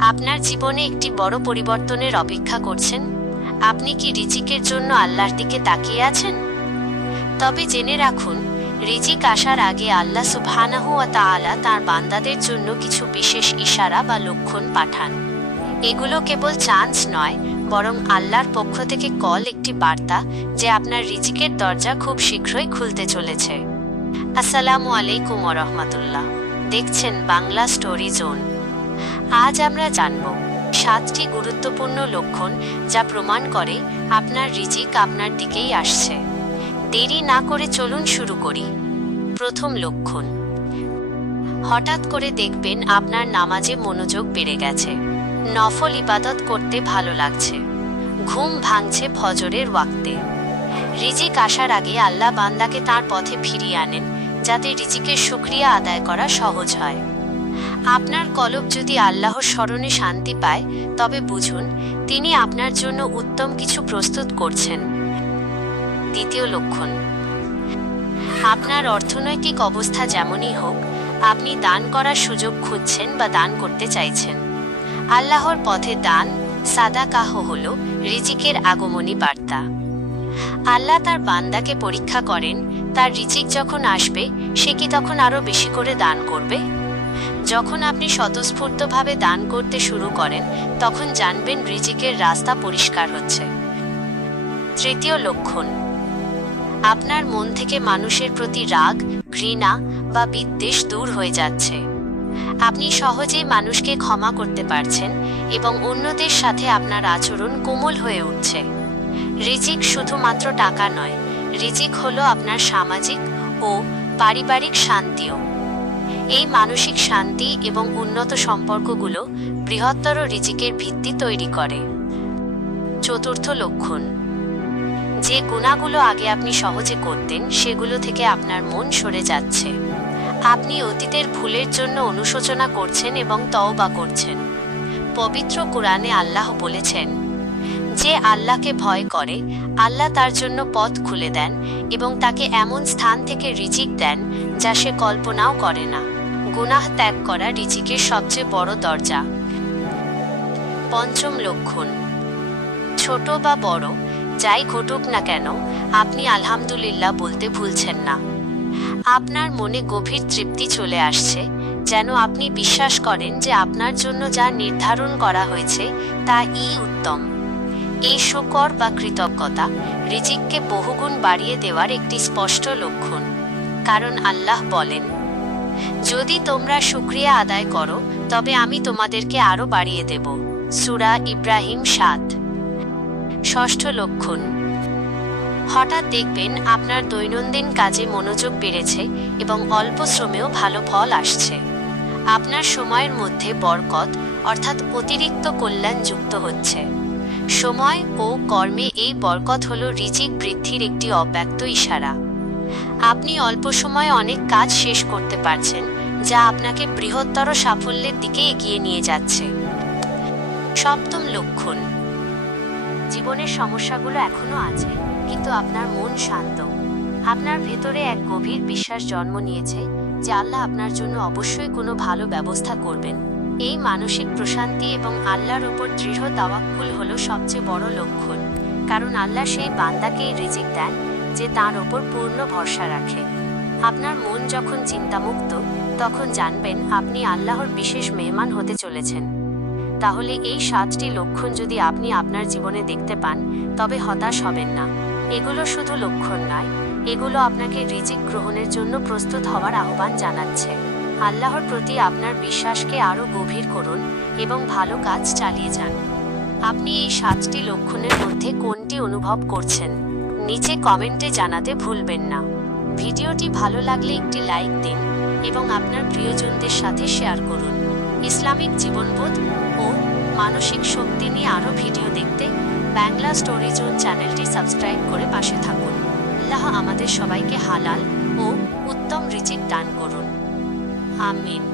আপনার জীবনে একটি বড় পরিবর্তনের অপেক্ষা করছেন? আপনি কি রিজিকের জন্য আল্লাহর দিকে তাকিয়ে আছেন? তবে জেনে রাখুন, রিজিক আসার আগে আল্লাহ সুবহানাহু ওয়া তাআলা তার বান্দাদের জন্য কিছু বিশেষ ইশারা বা লক্ষণ পাঠান। এগুলো কেবল চান্স নয়, বরং আল্লাহর পক্ষ থেকে কল একটি বার্তা যে আপনার রিজিকের দরজা খুব শীঘ্রই খুলতে চলেছে। আসসালামু আলাইকুম রহমতুল্লাহ। দেখছেন বাংলা স্টোরি জোন। আজ আমরা জানব সাতটি গুরুত্বপূর্ণ লক্ষণ যা প্রমাণ করে আপনার রিজিক আপনার দিকেই আসছে। দেরি না করে চলুন শুরু করি। প্রথম লক্ষণ, হঠাৎ করে দেখবেন আপনার নামাজে মনোযোগ বেড়ে গেছে। নফল ইবাদত করতে ভালো লাগছে। ঘুম ভাঙছে ফজরের ওয়াক্তে। রিজিক আসার আগে আল্লাহ বান্দাকে তার পথে ফিরিয়ে আনেন যাতে রিজিকের শুক্রিয়া আদায় করা সহজ হয়। আপনার কলব যদি আল্লাহর স্মরণে শান্তি পায়, তবে বুঝুন, তিনি আপনার জন্য উত্তম কিছু প্রস্তুত করছেন। দ্বিতীয় লক্ষণ, আপনার অর্থনৈতিক অবস্থা যেমনই হোক, আপনি দান করার সুযোগ খুঁজছেন বা দান করতে চাইছেন। আল্লাহর পথে দান, সাদাকাহ হল রিজিকের আগমনী বার্তা। আল্লাহ তার বান্দাকে পরীক্ষা করেন, তার রিজিক যখন আসবে, সে কি তখন আরও বেশি করে দান করবে? যখন আপনি স্বতঃস্ফূর্তভাবে দান করতে শুরু করেন, তখন জানবেন রিজিকের রাস্তা পরিষ্কার হচ্ছে। তৃতীয় লক্ষণ, আপনার মন থেকে মানুষের প্রতি রাগ, ঘৃণা বা বিদ্বেষ দূর হয়ে যাচ্ছে। আপনি সহজেই মানুষকে ক্ষমা করতে পারছেন এবং অন্যদের সাথে আপনার আচরণ কোমল হয়ে উঠছে। রিজিক শুধুমাত্র টাকা নয়, রিজিক হলো আপনার সামাজিক ও পারিবারিক শান্তিও। এই মানসিক শান্তি এবং উন্নত সম্পর্কগুলো বৃহত্তর রিজিকের ভিত্তি তৈরি করে। চতুর্থ লক্ষণ, যে গুণাগুলো আগে আপনি সহজে করতেন, সেগুলো থেকে আপনার মন সরে যাচ্ছে। আপনি অতীতের ভুলের জন্য অনুশোচনা করছেন এবং তওবা করছেন। পবিত্র কোরআনে আল্লাহ বলেছেন, যে আল্লাহকে ভয় করে, আল্লাহ তার জন্য পথ খুলে দেন এবং তাকে এমন স্থান থেকে রিজিক দেন যা সে কল্পনাও করে না। গুনাহ ত্যাগ করা রিজিকের সবচেয়ে বড় দরজা। পঞ্চম লক্ষণ, ছোট বা বড়, যাই ঘটুক না কেন, আপনি আলহামদুলিল্লাহ বলতে ভুলছেন না। আপনার মনে গভীর তৃপ্তি চলে আসছে, যেন আপনি বিশ্বাস করেন যে আপনার জন্য যা নির্ধারণ করা হয়েছে তা ই উত্তম। এই শুকর বা কৃতজ্ঞতা রিজিককে বহুগুণ বাড়িয়ে দেওয়ার একটি স্পষ্ট লক্ষণ, কারণ আল্লাহ বলেন যদি তোমরা শুক্রিয়া আদায় করো, তবে আমি তোমাদেরকে আরও বাড়িয়ে দেব। সুরা ইব্রাহিম সাত। ষষ্ঠ লক্ষণ। হঠাৎ দেখবেন আপনার দৈনন্দিন কাজে মনোযোগ বেড়েছে এবং অল্প শ্রমেও ভালো ফল আসছে। আপনার সময়ের মধ্যে বরকত, অর্থাৎ অতিরিক্ত কল্যাণ যুক্ত হচ্ছে। সময় ও কর্মে এই বরকত হল রিজিক বৃদ্ধির একটি অব্যক্ত ইশারা। আপনি অল্প সময়ে অনেক কাজ শেষ করতে পারছেন, যা আপনাকে বৃহত্তর সাফল্যের দিকে এগিয়ে নিয়ে যাচ্ছে। সপ্তম লক্ষণ। জীবনের সমস্যাগুলো এখনও আছে, কিন্তু আপনার মন শান্ত। আপনার ভেতরে এক গভীর বিশ্বাস জন্ম নিয়েছে, যে আল্লাহ আপনার জন্য অবশ্যই কোনো ভালো ব্যবস্থা করবেন। এই মানসিক প্রশান্তি এবং আল্লাহর ওপর দৃঢ় তাওয়াক্কুল হলো সবচেয়ে বড় লক্ষণ, কারণ আল্লাহ সেই বান্দাকেই রিজিক দেন যে তার ওপর পূর্ণ ভরসা রাখে। আপনার মন যখন চিন্তামুক্ত, তখন জানবেন আপনি আল্লাহর বিশেষ মেহমান হতে চলেছেন। তাহলে এই সাতটি লক্ষণ যদি আপনি আপনার জীবনে দেখতে পান, তবে হতাশ হবেন না। এগুলো শুধু লক্ষণ নয়, এগুলো আপনাকে রিজিক গ্রহণের জন্য প্রস্তুত হওয়ার আহ্বান জানাচ্ছে। আল্লাহর প্রতি আপনার বিশ্বাসকে আরও গভীর করুন এবং ভালো কাজ চালিয়ে যান। আপনি এই সাতটি লক্ষণের মধ্যে কোনটি অনুভব করছেন? নিচে কমেন্টে জানাতে ভুলবেন না। ভিডিওটি ভালো লাগলে একটি লাইক দিন এবং আপনার প্রিয়জনদের সাথে শেয়ার করুন। ইসলামিক জীবনবোধ ও মানসিক শক্তি নিয়ে আরও ভিডিও দেখতে বাংলা স্টোরি জোন চ্যানেলটি সাবস্ক্রাইব করে পাশে থাকুন। আল্লাহ আমাদের সবাইকে হালাল ও উত্তম রিজিক দান করুন। আমিন।